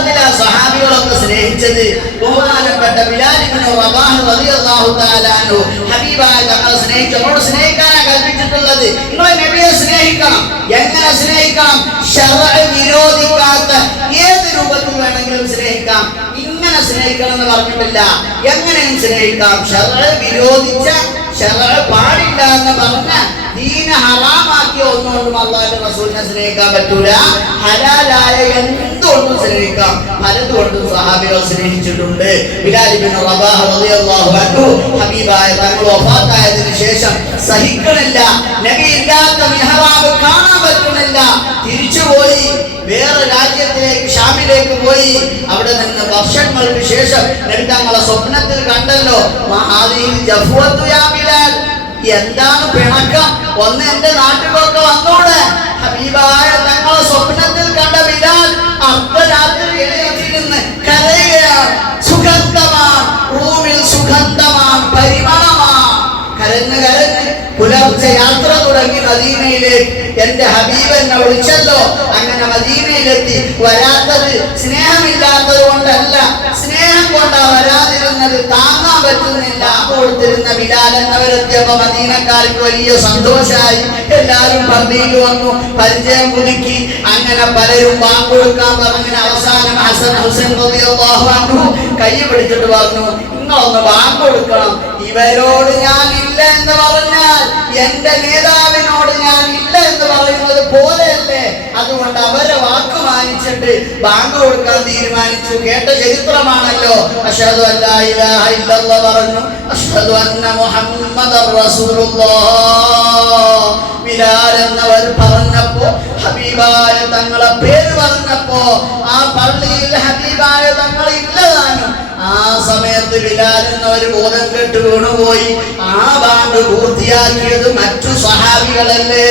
കൂട്ടത്തിലാ സഹാബികളൊക്കെ സ്നേഹിച്ചത്. ബഹുമാനപ്പെട്ട ബിലാൽ ഇബ്നു റബാഹ് റളിയല്ലാഹു തആല അൻഹു ഹബീബായ തങ്ങളെ സ്നേഹിച്ചവരോട് സ്നേഹിക്കാനാണ് കൽപ്പിച്ചിട്ടുള്ളത്. നിങ്ങൾ നബിയെ സ്നേഹിക്കണം. എങ്ങനെ സ്നേഹിക്കണം? ശർഅ് വിരോധിക്കാത്ത ഏത് രൂപത്തിൽ വേണമെങ്കിലും സ്നേഹിക്കാം. ഇങ്ങനെ സ്നേഹിക്കണം എന്ന് പറഞ്ഞിട്ടില്ല. എങ്ങനെയും സ്നേഹിക്കാം. ശർഅ് വിരോധിച്ച, ശർഅ് പാടില്ല എന്ന് പറഞ്ഞ, ദീന ഹറാമാക്കിയ ഒന്നുകൊണ്ടും അല്ലാഹുവിന്റെ റസൂലിനെ സ്നേഹിക്കാൻ പറ്റൂല. ഹലാലായ എന്തുകൊണ്ടും സ്നേഹിക്കാം. പലതുകൊണ്ടും സഹാബികൾ സ്നേഹിച്ചിട്ടുണ്ട്. ബിലാൽ ഇബ്നു റബാഹ് റളിയല്ലാഹു അൻഹു ഹബീബായ തങ്ങൾ വഫാത്തായതിനു ശേഷം സഹിക്കണില്ല, നബി ഇല്ലാത്ത മിഹ്റാബ് കാണാൻ പറ്റുന്നില്ല. തിരിച്ചുപോയി വേറെ രാജ്യത്തിലേക്ക്, ഷാമിലേക്ക് പോയി. അവിടെ നിന്ന് വർഷങ്ങൾക്ക് ശേഷം നബി തങ്ങളെ സ്വപ്നത്തിൽ കണ്ടല്ലോ. മഹാദീൻ ജഫ്വത്തു യാ ബിലാൽ, എന്താണ് പിണക്കം? ഒന്ന് എന്റെ നാട്ടിലൊക്കെ വന്നൂടെ? ഹബീബായ തങ്ങളെ സ്വപ്നത്തിൽ കണ്ട ബിലാൽ അർദ്ധരാത്രി എഴുന്നേറ്റിരുന്ന് കരയുകയാണ്. സുഗന്ധമാണ്, റൂമിൽ സുഗന്ധമാണ്, പരിമളമാണ്. കരഞ്ഞ് കരഞ്ഞ് പുലർച്ചെ യാത്ര തുടങ്ങി മദീനയിലേക്ക്. എന്റെ ഹബീബ് എന്നെ വിളിച്ചല്ലോ. അങ്ങനെ മദീനയിലെത്തി. വരാത്തത് സ്നേഹമില്ലാത്തത് കൊണ്ടല്ല, സ്നേഹം കൊണ്ടാ വരാതിരുന്നത്. താങ്ങാൻ പറ്റുന്നില്ല. കൊടുത്തിരുന്ന ബിലാൽ എന്നവരെത്തിയപ്പോ മദീനക്കാർക്ക് വലിയ സന്തോഷമായി. എല്ലാവരും പള്ളിയിൽ വന്നു, പരിചയം പുതുക്കി. അങ്ങനെ പലരും ബാങ്ക് കൊടുക്കാൻ പറഞ്ഞു. അവസാനം ഹസൻ ഹുസൈൻ റളിയല്ലാഹു അൻഹു കൈ പിടിച്ചിട്ട് പറഞ്ഞു, നിങ്ങളൊന്ന് ബാങ്ക് കൊടുക്കണം. ഇവരോട് ഞാൻ ഇല്ല എന്ന് പറഞ്ഞാൽ എന്റെ നേതാവിനോട് ഞാൻ ഇല്ല എന്ന് പറയുന്നത് പോലെയല്ലേ? അതുകൊണ്ട് അവരെ വാക്ക് മാനിച്ചിട്ട് ബാങ്ക് കൊടുക്കാൻ തീരുമാനിച്ചു. കേട്ട ചരിത്രമാണല്ലോ. അശ്ഹദു അല്ലാ ഇലാഹ ഇല്ലല്ലാഹ് പറഞ്ഞു, അശ്ഹദു അന്ന മുഹമ്മദർ റസൂലുള്ളാഹ്. ബിലാൽ എന്നവർ പറഞ്ഞപ്പോ, ഹബീബായ തങ്ങളെ പേര് പറഞ്ഞപ്പോ ആ പള്ളിയിൽ ഹബീബായ തങ്ങൾ ഇല്ലതാനും. ആ സമയത്ത് ബിലാൽ എന്നവർ ബോധം കെട്ട് വീണുപോയി. ആ ബാങ്ക് പൂർത്തിയാക്കിയത് മറ്റു സഹാബികളല്ലേ?